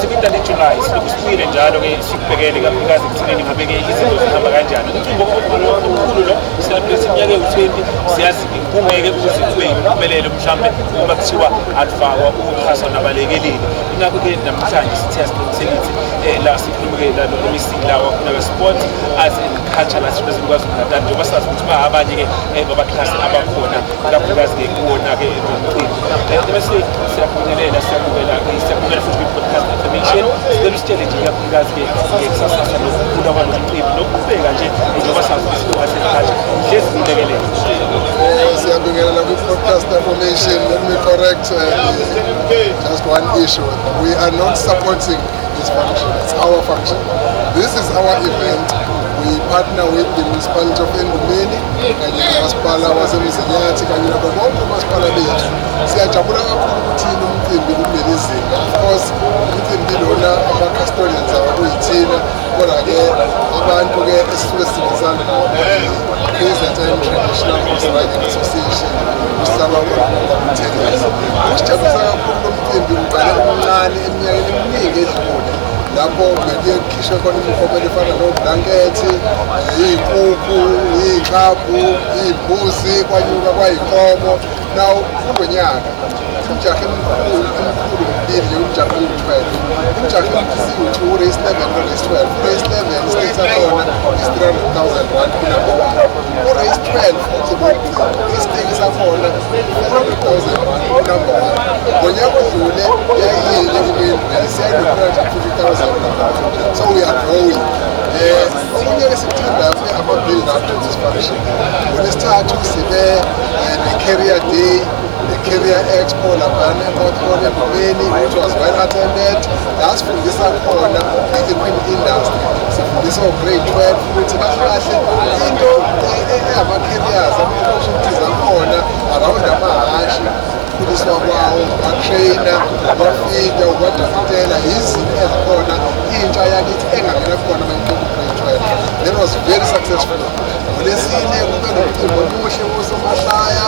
Sikudala eJuly sikusibuyile njalo-ke sikubhekele kakhulukazi ekuthenini ngabe-ke izinto zihamba kanjani. Umcimbi omkhulu lo siyaphilisa iminyaka ewu-20 siyazi kungeke ukuze kube yimpumelelo mhlawumbe uma kuthiwa alufakwa uxhaso nabalekeleli. Ingakho-ke namhlanje sithe asiqinisekise la sikhulume-ke lo-MEC lawa kunaka-sport as in culture la sifuna KwaZulu-Natal njengoba sazi ukuthi abanye-ke babaklasi abakhona kakhulukazi-ke kuwona-ke lo mcimbi. Bese siyakubongelela siyakubukela futhi kwi-podcast information sicela usitshele nje kakhulukazi-ke ngekusasa nokukhula kwalo mcimbi nokubheka nje njengoba sazi ukuthi kulungase hlezi zilekelele. Siyabingelela kwi-podcast information. Let me correct just one issue. We are not supporting this function. It's our function. This is our event. We partner with the municipality of Endumeni kanye nomasipala waseMzinyathi kanye nabo bonke omasipala bethu. Siyajabula kakhulu ukuthi lo mcimbi kumele izinga. Of course, umcimbi lona ama-custodians awakuyithina, kodwa-ke abantu-ke esisuke sisebenzisana nabo KZN Traditional Horse Riding Association usaba kwa-10 usijabulisa kakhulu lo mcimbi uqale omncane eminyakeni eminingi edlule lapho bekuye kukhishwe khona imikhomelo efana noblankethi, iy'nkukhu, iy'klabhu, iy'mbuzi, kwanyuka kwayinkomo. Now kulo nyaka umjaho emkhulu mbili nje umjaho uyi-12. Umjaho emkhulu u-race 11 no-race 12. U-race 11 istate sakhona is 300,000 rand kunabo. U-race 12 istate sakhona 400,000 rand kunumber 1. Ngonyaka odlule yayiyile imindlu siyayino-350,000 rand. So we are growing. Okunye esithandayo ama-build up to this function. NgoLwesithathu sibe ne-career day, the-career expo laphana eMount Endumeni, which was well attended. La sifundisa khona i-equine industry, sifundisa o-grade 12 ukuthi kahle into eyama-careers ama-opportunities akhona around amahashi, ukukhuliswa kwawo, ukwathreyina, ukwafida, ukwadokotela, izinto ezikhona intsha yakithi engangena khona ma-grade 12. That was very successful. Ngolesine kube nomcimbi omuhle wosomahlaya,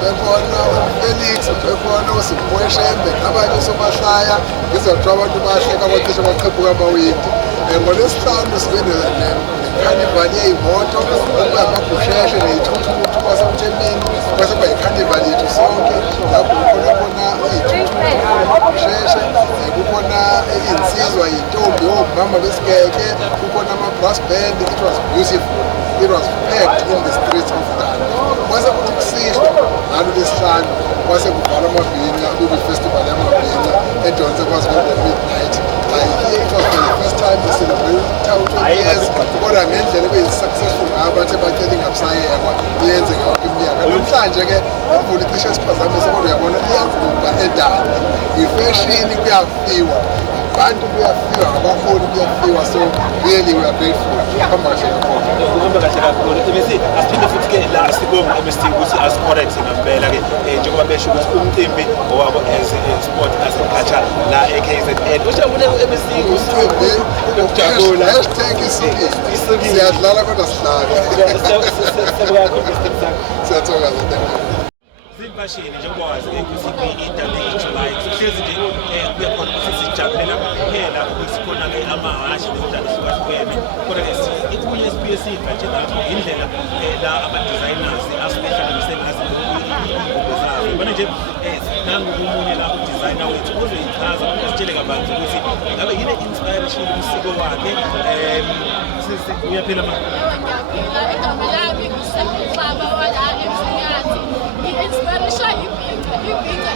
bekhona uFelix, bekhona uSimpweshembe nabanye osomahlaya, ngizothiwa abantu bahleka bacishe baqephuka amawindi. NgoLwesihlanu sibe ne-carnival yey'moto okungamagusheshe ney'thuthuthu kwasemthemeni kwase kuba yi-carnival yethu sonke lapho kukhona khona iy'thuthuthu, kukhona iy'nsizwa, iy'ntombi, omama besigeke, kukhona ama-brass band. It was beautiful. It was packed in the streets of Ghana. Kwase kuthi kusihlwa ngalo lesihlanu kwase kuvala amabhinya, kube i-festival yamabhinya edonse KwaZulu midnight. It was for the first time we celebrated 20 years, kodwa ngendlela ebeyi-successful ngabo bathe bacela ingabusayekwa iyenzeka yonke iminyaka. Namhlanje-ke imvula icishe siphazamise, kodwa uyabona iyaguga edala. I-fashion kuyafiwa, abantu kuyafiwa, ngabaholi kuyafiwa. So really we are grateful. Kuhamba kahle kakhulu. Kuhamba kahle kakhulu. Bese asiphinde futhi-ke la sibonge u-MEC ukuthi asi-correct ngempela-ke njengoba besho ukuthi umcimbi owabo as sport as a culture la e-KZN. Ujabule u-MEC umcimbi ukujabula. #isibili siyadlala kodwa sihlale. Siyathokoza. Zimfashini njengoba wazi-ke ukuthi i-double eJuly hlezi nje kuya khona ukuthi sijabulela kuphela ukuthi khona-ke amahashi nemidlalo ehlukahlukene, kodwa-ke ikunye esibuye siva nje lapho indlela la ama-designers asuke ehlanganise ngazo iy'ngubo zazo. Yibona nje nangomunye la u-designer wethu uzoyichaza asitshele kabanzi ukuthi ngabe yini inspiration umsiko wakhe. Uyaphila igama lami uSebaba wala eMzinyathi. I-inspiration ibhinca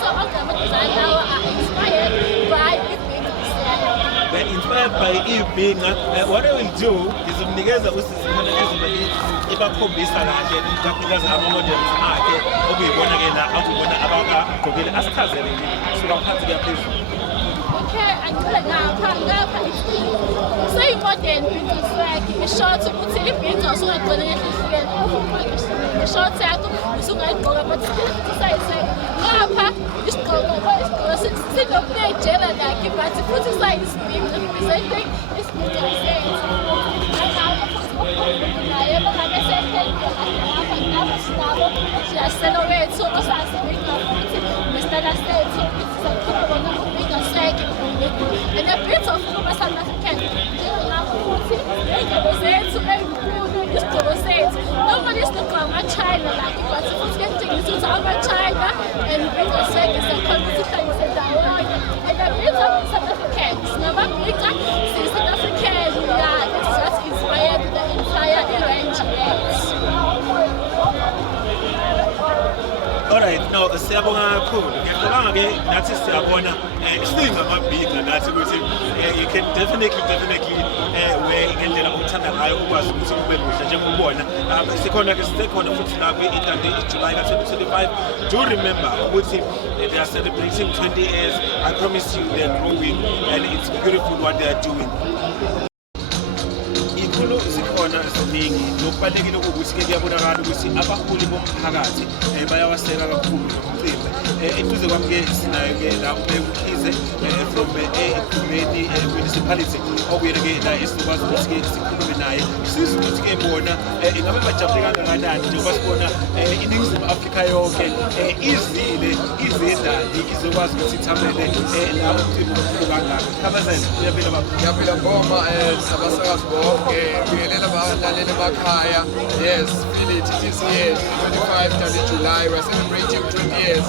so all the designers are inspired by ibhinca itself. They're inspired by ibhinca. What I will do is umnikeza usizo khona ezobe ibakhombisa kahle kakhulukazi ama-models akhe okuyibona-ke la akubona abakagqokile. Asichazele nje suka phansi kuya phezulu. Okay, ngapha seyimodern bhinca swag ishort ukuthi ibhinca usungagcina ngehlukene ishort yakho usungayigqoka but size ngapha isigqoko sinokujela lakhe but futhi sayisibhinca representing isibhinca sethu. Naye bangabe sephela ngapha sinabo siyaselo wethu osasibhinca futhi nesitana sethu Look at China, like, but if it's getting to China, and bring us like it's a political and the reason South Africans, never Britain, since South African, yeah, it's just inspired the entire arrangements. Alright, no, siyabonga kakhulu. Ngiyacabanga ke nathi siyabona isiningi amabhiga nathi ukuthi you can definitely where ngendlela okuthanda ngayo ukwazi ukuthi kube kuhle njengokubona. Sikhona ke sikhona futhi la kwi-Italy July ka 2025. Do remember ukuthi they are celebrating 20 years. I promise you they are growing and it's beautiful what they are doing. Ikhulu zikhona ziningi nokubalekile ukuthi ke kuyabonakala ukuthi abaholi bomphakathi bayawaseka kakhulu nomcimbi eduze kwami ke sinayo ke la uMkhize from eGumeni municipality okuyena ke la esikwazi ukuthi ke sikhulume naye sizwe ukuthi ke bona ingabe bajabule kangakanani njengoba sibona iNingizimu Afrika yonke izindali izokwazi ukuthi ithambele la umcimbi omkhulu kangaka. Kabazela uyaphila baba? Ngiyaphila ngoma sabasakazi bonke ngiyelele abalaleli emakhaya. Yes, feel it is here 25 July we're celebrating 20 years.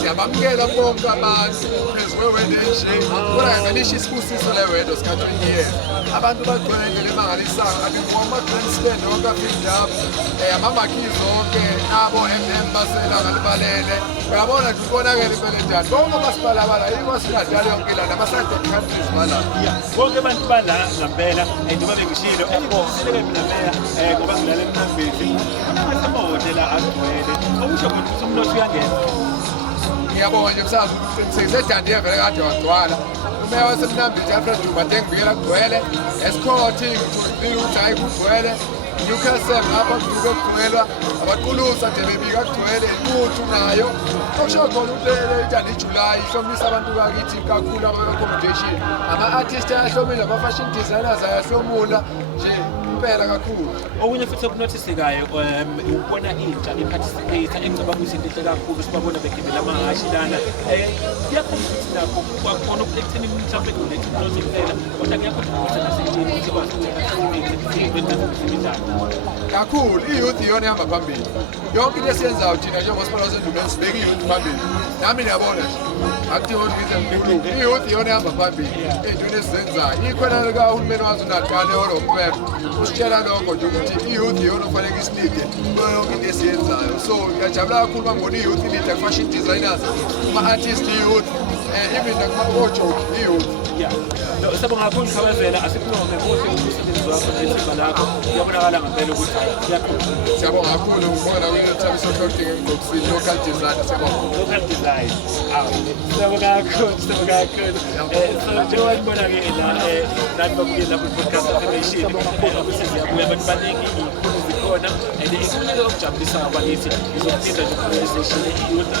Siyabamukela bonke abantu phezu kwewede nje kodwa ngelisho isibusiso lewede sika 20 years. Abantu bagcwele indlela emangalisayo ngoma grandstand wonke afindap amamakhizi onke nabo basela ngalibalele uyabona nje ubonakele impela njani bonke amasipala abala yiko singadala yonke la nama-side countries bala bonke abantu bala ngempela njengoba bengishilo sile mina meya ngoba ngilale eMnambithi ngathi amahhotela agcwele okusho khona ukuthi umnotho uyangena. Ngiyabonga nje msazi ukuqinisekisa eDandiya vele kade wagcwala umeya waseMnambithi Alfred Duma ngibikela kugcwele esikhothi ngithulile ukuthi hayi kugcwele Newcastle ngapha kugcwelwa abaqulusa nje bebika kugcwele intuthu nayo okusho khona ukuthi iDandiya July ihlomisa abantu bakithi kakhulu ama-accommodation ama-artist ayahlomile ama-fashion designers ayahlomula nje impela kakhulu. Okunye futhi okunothisigayo ukubona intsha iparticipate engicabanga ukuthi into enhle kakhulu sibabona begibela amahashi lana kuyakhona ukuthi nakho kwakhona ekutheni mhlawumbe kuletha umnotho impela kodwa kuyakhona nasendlini ukuthi kwazi ukuthi kakhulu i-youth iyona ehamba phambili yonke into esiyenzayo thina njengosipala wasendumeni sibeka i-youth phambili nami niyabona nje akuthiwa ngize mkhulu i-youth iyona ehamba phambili ey'ntweni esizenzayo ikhona likahulumeni wazunatane oromkwero usitshela lokho nje ukuthi i-youth iyona ofanele isinide kuyo yonke into esiyenzayo so ngiyajabula kakhulu bangibona i-youth ilide fashion designers ama-artist i-youth even nakuma-ojoke i-youth. Sabonga kakhulu Kabazela asikhuluma ngokuthi umsebenzi wakho nethimba lakho kuyabonakala ngempela ukuthi kuyaqhubeka. Siyabonga kakhulu ngibona kwi-Time Social Thing engigqokisile local design siyabonga. Local design. Siyabonga kakhulu. So njengoba nibona-ke la nathi babukela ku-podcast affirmation ukuthi ziyabuya abantu baningi iy'khulu zikhona and ikhululeke okujabulisa ngabakithi izokuphinda nje conversation iyona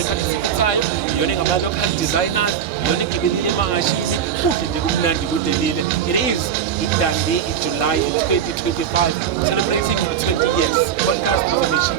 ephathisisayo iyona engama-local designers iyona egibelile emangashini kuhle nje kumnandi kudelile. It is iDandiya July 2025 celebrating 20 years podcast affirmation.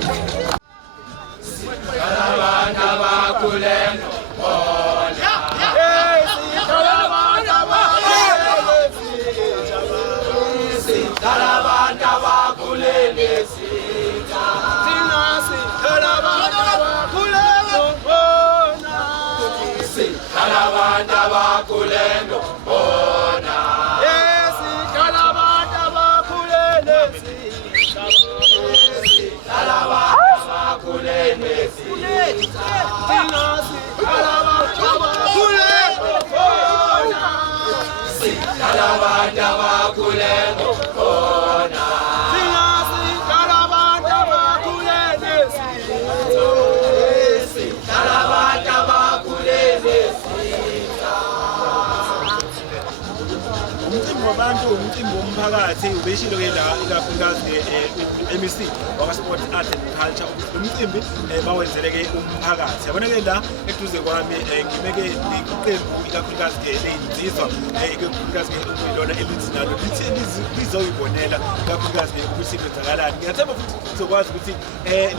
Umcimbi womphakathi ubeshilo ke la ikakhulukazi MEC wakwa-Sport Art and Culture umcimbi bawenzele ke umphakathi yabona ke la eduze kwami ngimeke iqembu ikakhulukazi leyinsizwa ikakhulukazi lona elithi nalo lithi lizoyibonela ikakhulukazi ukuthi kwenzakalani. Ngiyathemba futhi sizokwazi ukuthi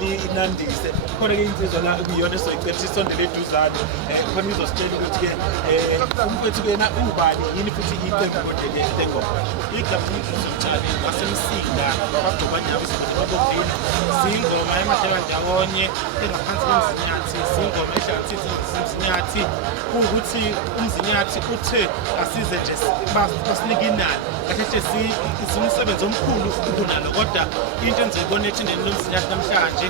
linandise khona ke insizwa la kuyona soyicebisa isondele eduzane khona izositshela ukuthi ke umfethu kena ubani yini futhi iqembu kodwa le ngoma igama izotshale wasemsina wagcobanyama nje babovina siyingoma emadlelwa ndawonye engaphansi komzinyathi siyingoma ehlanganisa umzinyathi kuwukuthi umzinyathi uthe asize nje basinike inani kahle nje umsebenzi omkhulu kunalo kodwa into engizoyibona ethindeni lomzinyathi namhlanje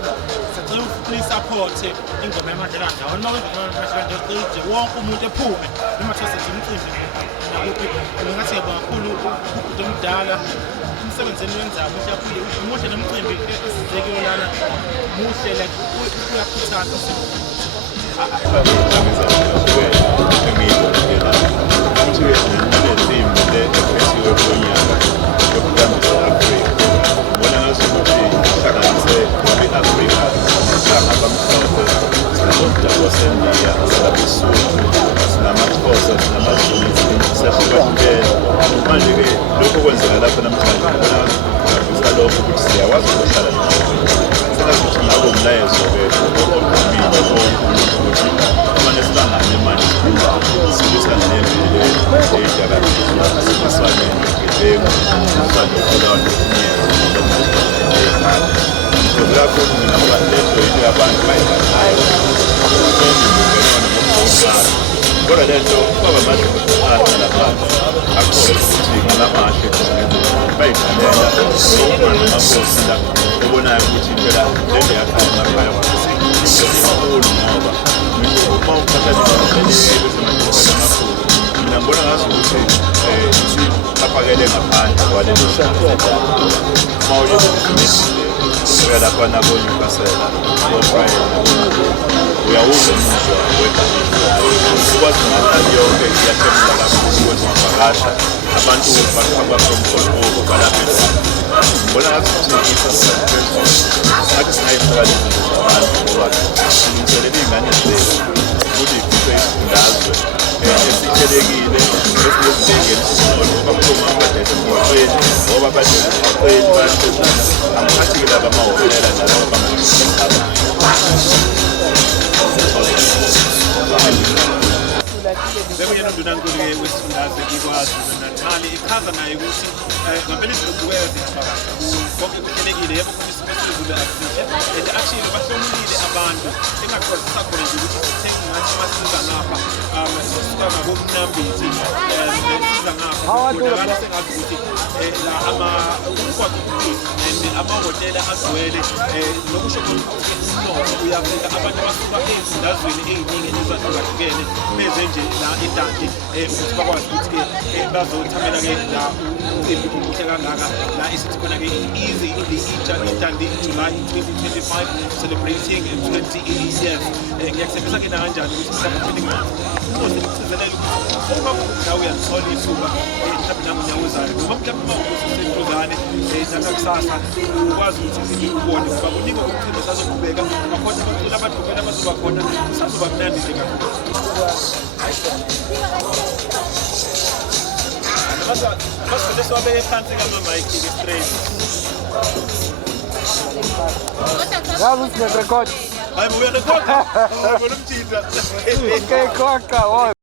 sicela ulisupport-e ingoma yamadlelwa ndawonye uma yamadlelwa ndawonye nje wonke umuntu ephume noma sethi umcimbi nakuphi ngingathi ngiyabonga kakhulu ubhuti omdala umsebenzi eniwenzayo muhle nomcimbi esizekile lana muhle like uyakhuthaza manje-ke lokhu kwenzeka lapha namhlanje ngibona lokho ukuthi siyakwazi ukuhlala sengazuthi ngabo umlayezo-ke oqomile ukuthi amane sihlangane manje silisane nembile ey'dakamizwa silisane ngegebengu silisane ukholwane lapho mina lento into yabantu bayidlalayo kodwa lento kwaba manje laphansi akhona ukuthi ngalamahle bayidlalela amakosi la obonayo ukuthi phela lento yakhaya ngaphaya kwasisekhulu ngoba uma uqhathanisa mina ngibona ngazi ukuthi aphakele ngaphandle kwalelo uya lapha nabo-Newcastle uyawuza umuzwa ukwazi ngatani yonke iyathemula kakhulu kwezivakasha abantu baphakaphomgoloko balapha ngibona ngathi athi singayihlalisa abantu ngoba silungiselela iy'ngane zethu ukuthi ikhiphe isifundazwe esihlelekile esinezinhlengeni isinolo baphuma abadese emgwaqweni ngoba badese emgwaqweni bayasezana angiphathi-ke laba amahhotela nalaba bangaisaba Bekuyena undunankulu-ke wesifundazwe ikwazi Natali ichaza naye ukuthi ngampela izilukubukeka zihamba kahle konke kuhlelekile yebo khona isimo sezulu asishe and actually bahlomulile abantu engakwazisa khona nje ukuthi sithenga ngathi masiza ngapha sisuka ngabomnambithi siza ngapha kodwa sengathi ukuthi amahhotela agcwele nokusho khona ukuthi uyafika abantu abasuka ezifundazweni ey'ningi ezahlukahlukene beze nje la idanti ukuthi bakwazi ukuthi-ke bazothamela-ke la umcimbi omuhle kangaka la esithi khona-ke easy in the Idanti July 2025 celebrating 20 years ngiyakusebenzisa-ke nakanjani ukuthi mhlawumbe uze ngikusizelele ukuthi uma nawe uyalithola ithuba mhlawumbe nami unyawozayo noma mhlawumbe uma ukuthi useduzane nangakusasa ukwazi ukuthi ngikubone ngoba kuningi umcimbi sazoqhubeka bakhona abaculi abadumela abazoba khona sazoba mnandi nje kakhulu abasivele siwabeke phansi kamamayiki-ke straight Yazi ukuthi record. hayi uyarekhoda ubona umthinta Okay, khokha wona.